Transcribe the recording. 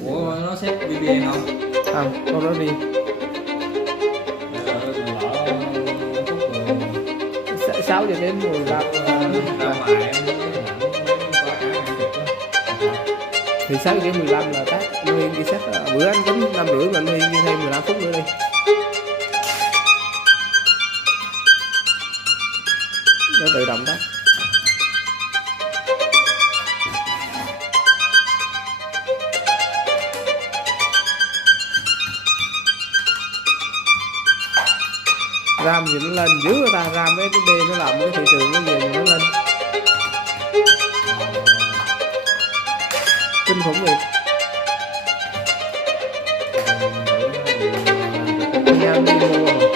Ủa nó xếp VPN không? Không, con đó đi 6 giờ đến 15 thì 6 giờ đến 15 là tắt. Anh Huyên ghi sách bữa anh tính 5:30 mà anh Huyên ghi thêm 15 phút nữa đi, nó tự động tắt. RAM thì nó lên dữ người ta, RAM với SSD nó làm cái thị trường cái gì nó lên kinh khủng vậy. Anh em đi mua